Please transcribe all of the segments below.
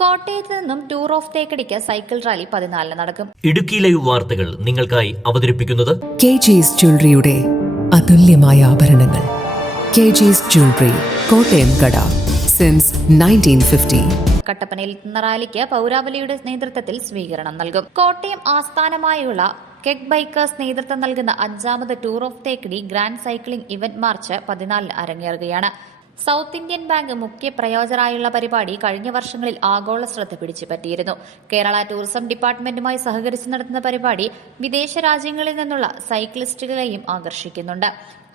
കോട്ടയത്ത് നിന്നും tour of തേക്കടിക്ക് cycle rally 14 നടക്കും. ഇടുക്കി ലൈവ് വാർത്തകൾ നിങ്ങൾക്കായി അവതരിപ്പിക്കുന്നത് KJ's ജ്വല്ലറിയുടെ അതുല്യമായ ആഭരണങ്ങൾ. KJ's ജ്വല്ലറി, കോട്ടയം കട, സിൻസ് 1950. കട്ടപ്പനയിൽ എത്തുന്ന റാലിക്ക് പൗരാവലിയുടെ നേതൃത്വത്തിൽ സ്വീകരണം നൽകും. കോട്ടയം ആസ്ഥാനമായുള്ള കെഗ് ബൈക്കേഴ്സ് നേതൃത്വം നൽകുന്ന 5ാമത് tour of Thekkady grand cycling event March 14 അരങ്ങേറുകയാണ്. സൗത്ത് ഇന്ത്യൻ ബാങ്ക് മുഖ്യ പ്രയോജകരായുള്ള പരിപാടി കഴിഞ്ഞ വർഷങ്ങളിൽ ആഗോള ശ്രദ്ധ പിടിച്ചുപറ്റിയിരുന്നു. കേരള ടൂറിസം ഡിപ്പാർട്ട്മെന്റുമായി സഹകരിച്ച് നടത്തുന്ന പരിപാടി വിദേശ രാജ്യങ്ങളിൽ നിന്നുള്ള സൈക്ലിസ്റ്റുകളെയും ആകർഷിക്കുന്നുണ്ട്.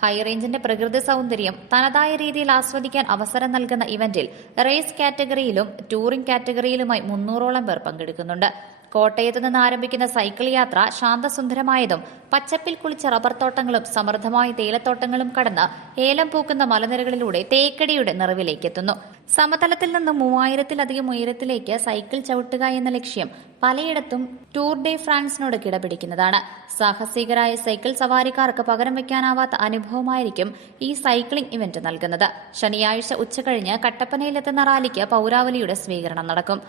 ഹൈറേഞ്ചിന്റെ പ്രകൃതി സൗന്ദര്യം തനതായ രീതിയിൽ ആസ്വദിക്കാൻ അവസരം നൽകുന്ന ഇവന്റിൽ റേസ് കാറ്റഗറിയിലും ടൂറിംഗ് കാറ്റഗറിയിലുമായി 300ഓളം പേർ പങ്കെടുക്കുന്നുണ്ട്. കോട്ടയത്ത് നിന്ന് ആരംഭിക്കുന്ന സൈക്കിൾ യാത്ര ശാന്തസുന്ദരമായതും പച്ചപ്പിൽ കുളിച്ച റബ്ബർ തോട്ടങ്ങളും സമൃദ്ധമായ തേയിലത്തോട്ടങ്ങളും കടന്ന് ഏലം പൂക്കുന്ന മലനിരകളിലൂടെ തേക്കടിയുടെ നിറവിലേക്ക് എത്തുന്നു. സമതലത്തിൽ നിന്ന് 3000-ലധികം ഉയരത്തിലേക്ക് സൈക്കിൾ ചവിട്ടുക എന്ന ലക്ഷ്യം പലയിടത്തും ടൂർ ഡെ ഫ്രാൻസിനോട് കിടപിടിക്കുന്നതാണ്. സാഹസികരായ സൈക്കിൾ സവാരിക്കാർക്ക് പകരം വയ്ക്കാനാവാത്ത അനുഭവമായിരിക്കും ഈ സൈക്ലിംഗ് ഇവന്റ് നൽകുന്നത്. ശനിയാഴ്ച ഉച്ചകഴിഞ്ഞ് കട്ടപ്പനയിലെത്തുന്ന റാലിക്ക് പൗരാവലിയുടെ സ്വീകരണം നടക്കും.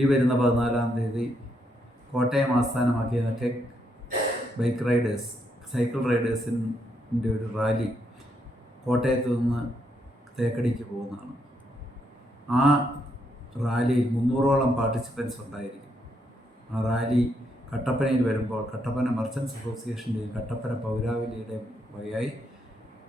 ഈ വരുന്ന 14-ാം തീയതി കോട്ടയം ആസ്ഥാനമാക്കിയ കെഗ് ബൈക്ക് റൈഡേഴ്സ്, സൈക്കിൾ റൈഡേഴ്സിൻ്റെ ഒരു റാലി കോട്ടയത്ത് നിന്ന് തേക്കടിക്ക് പോകുന്നതാണ്. ആ റാലിയിൽ 300ഓളം പാർട്ടിസിപ്പൻസ് ഉണ്ടായിരിക്കും. ആ റാലി കട്ടപ്പനയിൽ വരുമ്പോൾ കട്ടപ്പന മർച്ചൻസ് അസോസിയേഷൻ്റെയും കട്ടപ്പന പൗരാവലിയുടെയും വകയായി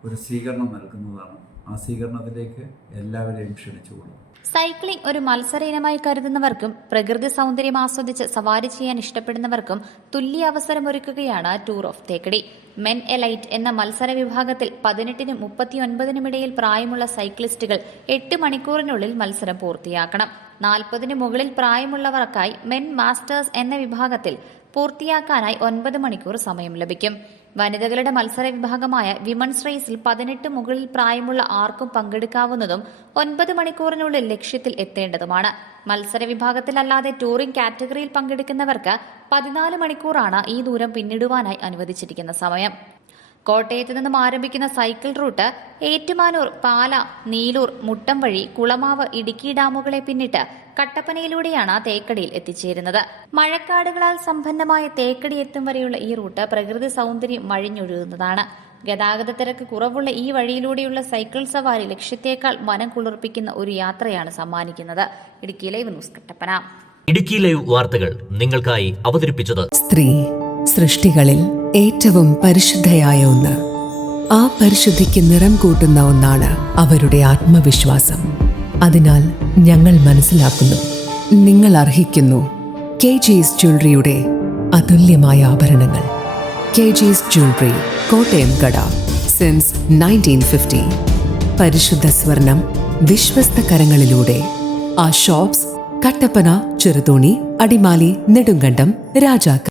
ഒരു സ്വീകരണം നൽകുന്നതാണ്. ആ സ്വീകരണത്തിലേക്ക് എല്ലാവരെയും ക്ഷണിച്ചുകൊള്ളും. സൈക്ലിംഗ് ഒരു മത്സര ഇനമായി കരുതുന്നവർക്കും പ്രകൃതി സൗന്ദര്യം ആസ്വദിച്ച് സവാരി ചെയ്യാൻ ഇഷ്ടപ്പെടുന്നവർക്കും തുല്യ അവസരമൊരുക്കുകയാണ് tour of Thekkady. Men elite എന്ന മത്സര വിഭാഗത്തിൽ 18-നും 39-നും ഇടയിൽ പ്രായമുള്ള സൈക്ലിസ്റ്റുകൾ 8 മണിക്കൂറിനുള്ളിൽ മത്സരം പൂർത്തിയാക്കണം. 40-ന് മുകളിൽ പ്രായമുള്ളവർക്കായി മെൻ മാസ്റ്റേഴ്സ് എന്ന വിഭാഗത്തിൽ പൂർത്തിയാക്കാനായി 9 മണിക്കൂർ സമയം ലഭിക്കും. വനിതകളുടെ മത്സര വിഭാഗമായ വിമൺസ് റേസിൽ 18 മുകളിൽ പ്രായമുള്ള ആർക്കും പങ്കെടുക്കാവുന്നതും 9 മണിക്കൂറിനുള്ളിൽ ലക്ഷ്യത്തിൽ എത്തേണ്ടതുമാണ്. മത്സര വിഭാഗത്തിലല്ലാതെ ടൂറിംഗ് കാറ്റഗറിയിൽ പങ്കെടുക്കുന്നവർക്ക് 14 മണിക്കൂറാണ് ഈ ദൂരം പിന്നിടുവാനായി അനുവദിച്ചിരിക്കുന്ന സമയം. കോട്ടയത്ത് നിന്നും ആരംഭിക്കുന്ന സൈക്കിൾ റൂട്ട് ഏറ്റുമാനൂർ, പാല, നീലൂർ, മുട്ടം വഴി കുളമാവ്, ഇടുക്കി ഡാമുകളെ പിന്നിട്ട് കട്ടപ്പനയിലൂടെയാണ് തേക്കടിയിൽ എത്തിച്ചേരുന്നത്. മഴക്കാടുകളാൽ സമ്പന്നമായ തേക്കടി എത്തും വരെയുള്ള ഈ റൂട്ട് പ്രകൃതി സൗന്ദര്യം മഴിഞ്ഞൊഴുകുന്നതാണ്. ഗതാഗത തിരക്ക് കുറവുള്ള ഈ വഴിയിലൂടെയുള്ള സൈക്കിൾ സവാരി ലക്ഷ്യത്തേക്കാൾ മനം കുളിർപ്പിക്കുന്ന ഒരു യാത്രയാണ് സമ്മാനിക്കുന്നത്. Idukki live news, Kattappana. Idukki live വാർത്തകൾ നിങ്ങൾക്കായി അവതരിപ്പിച്ചത് സ്ത്രീ സൃഷ്ടികളിൽ ഏറ്റവും പരിശുദ്ധയായ ഒന്ന്. ആ പരിശുദ്ധിക്ക് നിറം കൂട്ടുന്ന ഒന്നാണ് അവരുടെ ആത്മവിശ്വാസം. അതിനാൽ ഞങ്ങൾ മനസ്സിലാക്കുന്നു, നിങ്ങൾ അർഹിക്കുന്നു KJ's ജ്വല്ലറിയുടെ അതുല്യമായ ആഭരണങ്ങൾ. KJ's ജ്വല്ലറി, കോട്ടയം കട, സിൻസ് 1950. പരിശുദ്ധ സ്വർണം വിശ്വസ്ത കരങ്ങളിലൂടെ. ആ ഷോപ്സ് കട്ടപ്പന, ചെറുതോണി, അടിമാലി, നെടുങ്കണ്ടം, രാജാക്ക.